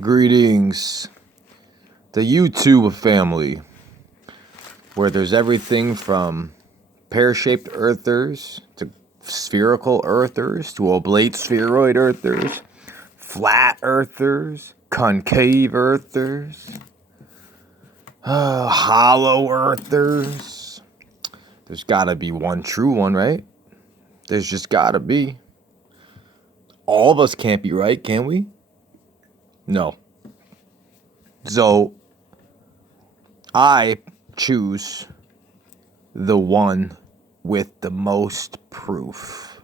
Greetings, the YouTube family, where there's everything from pear-shaped earthers to spherical earthers to oblate spheroid earthers, flat earthers, concave earthers, hollow earthers. There's gotta be one true one, right? There's just gotta be. All of us can't be right, can we? No. So, I choose the one with the most proof.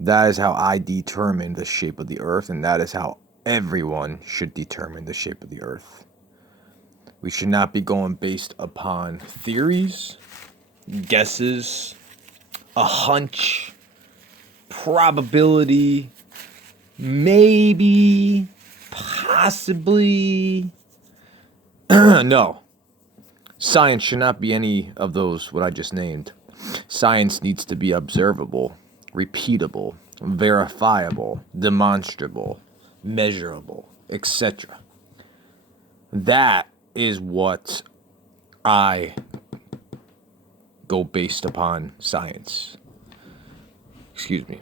That is how I determine the shape of the earth, and that is how everyone should determine the shape of the earth. We should not be going based upon theories, guesses, a hunch, probability, maybe, possibly. No. Science should not be any of those, what I just named. Science needs to be observable, repeatable, verifiable, demonstrable, measurable, etc. That is what I go based upon science. Excuse me.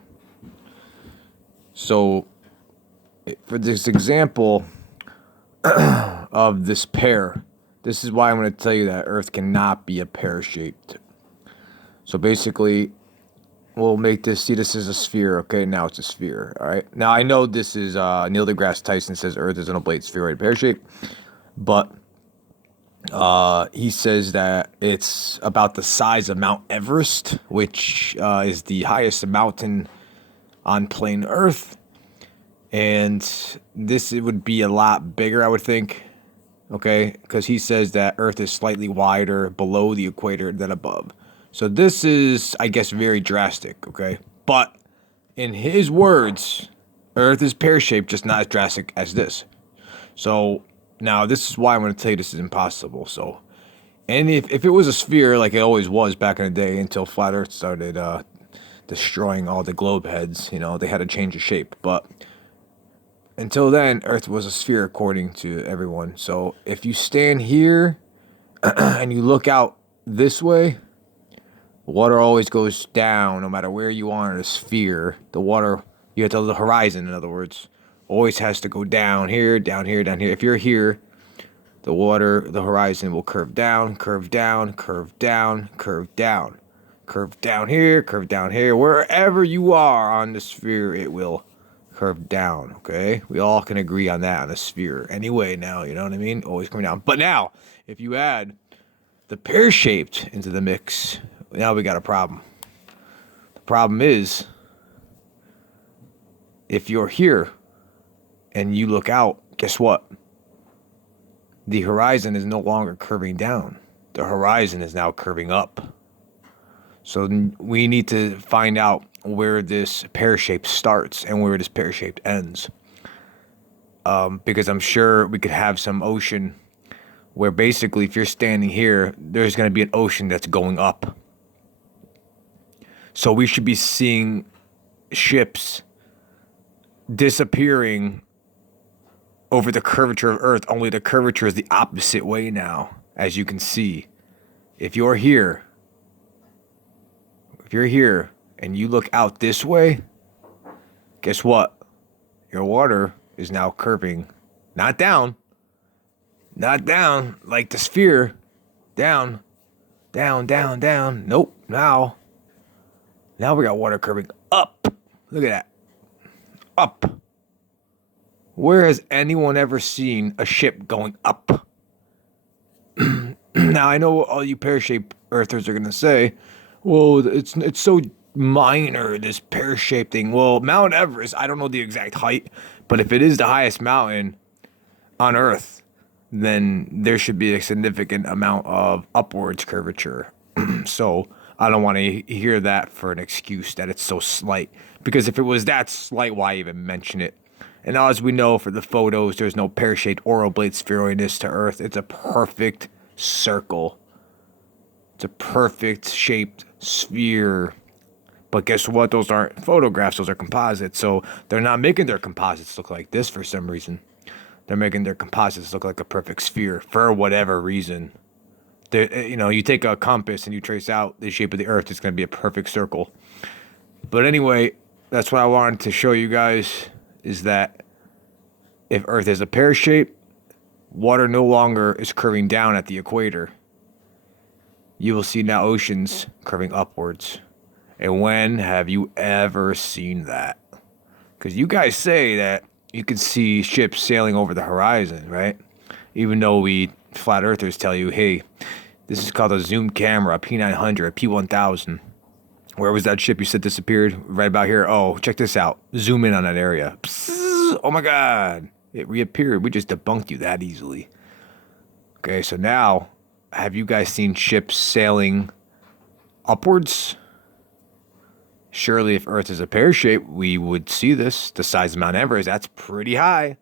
So, for this example of this pear, this is why I'm going to tell you that Earth cannot be a pear-shaped. So basically, we'll make this, see this is a sphere, okay? Now it's a sphere, all right? Now I know this is, Neil deGrasse Tyson says Earth is an oblate spheroid pear-shape, but he says that it's about the size of Mount Everest, which is the highest mountain on plain Earth. And this it would be a lot bigger, I would think, okay? Because he says that Earth is slightly wider below the equator than above. So this is, I guess, very drastic, okay? But in his words, Earth is pear-shaped, just not as drastic as this. So now this is why I'm going to tell you this is impossible. So, and if it was a sphere like it always was back in the day until Flat Earth started destroying all the globe heads, you know, they had to change the shape. But until then, Earth was a sphere according to everyone. So if you stand here and you look out this way, water always goes down no matter where you are in a sphere. The water, you have to the horizon, in other words, always has to go down here, down here, down here. If you're here, the water, the horizon will curve down, curve down, curve down, curve down. Curve down here, curve down here. Wherever you are on the sphere, it will curve down, okay? We all can agree on that on a sphere. Anyway, now, you know what I mean? Always coming down. But now, if you add the pear-shaped into the mix, now we got a problem. The problem is, if you're here and you look out, guess what? The horizon is no longer curving down. The horizon is now curving up. So we need to find out where this pear-shaped starts and where this pear-shaped ends. Because I'm sure we could have some ocean where basically if you're standing here, there's going to be an ocean that's going up. So we should be seeing ships disappearing over the curvature of Earth, only the curvature is the opposite way now, as you can see. If you're here and you look out this way, guess what? Your water is now curving, not down like the sphere, down, down, down, down. Nope, now we got water curving up. Look at that, up. Where has anyone ever seen a ship going up? Now, I know all you pear-shaped earthers are going to say, well, it's so minor, this pear-shaped thing. Well, Mount Everest, I don't know the exact height, but if it is the highest mountain on Earth, then there should be a significant amount of upwards curvature. So I don't want to hear that for an excuse that it's so slight. Because if it was that slight, why even mention it? And as we know for the photos, there's no pear-shaped or oblate spheroidness to Earth. It's a perfect circle. It's a perfect shaped sphere But guess what? Those aren't photographs. Those are composites. So they're not making their composites look like this for some reason. They're making their composites look like a perfect sphere for whatever reason. You take a compass and you trace out the shape of the Earth. It's going to be a perfect circle. But anyway, that's what I wanted to show you guys is that if Earth is a pear shape, water no longer is curving down at the equator. You will see now oceans curving upwards. And when have you ever seen that? Because you guys say that you can see ships sailing over the horizon, right? Even though we flat earthers tell you, hey, this is called a zoom camera, a P900, a P1000. Where was that ship you said disappeared? Right about here. Oh, check this out. Zoom in on that area. Psst, oh my God. It reappeared. We just debunked you that easily. Okay, so now, have you guys seen ships sailing upwards? Surely if Earth is a pear shape, we would see this. The size of Mount Everest, that's pretty high.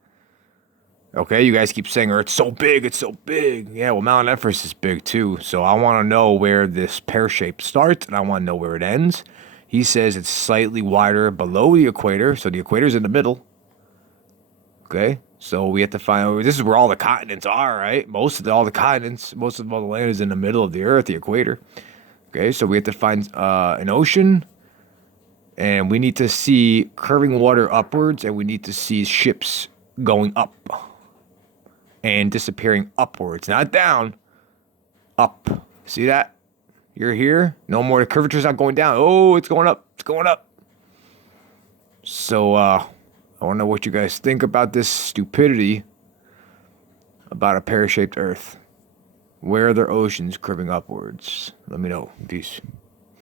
Okay, you guys keep saying Earth's so big, it's so big. Yeah, well, Mount Everest is big too. So I want to know where this pear shape starts, and I want to know where it ends. He says it's slightly wider below the equator, so the equator's in the middle. Okay, so we have to find, this is where all the continents are, right? All the continents, most of all the land is in the middle of the Earth, the equator. Okay, so we have to find an ocean, and we need to see curving water upwards, and we need to see ships going up and disappearing upwards, not down, up. See that? You're here. No more. The curvature's not going down. Oh, it's going up. It's going up. So, I want to know what you guys think about this stupidity about a pear-shaped Earth. Where are their oceans curving upwards? Let me know. Peace.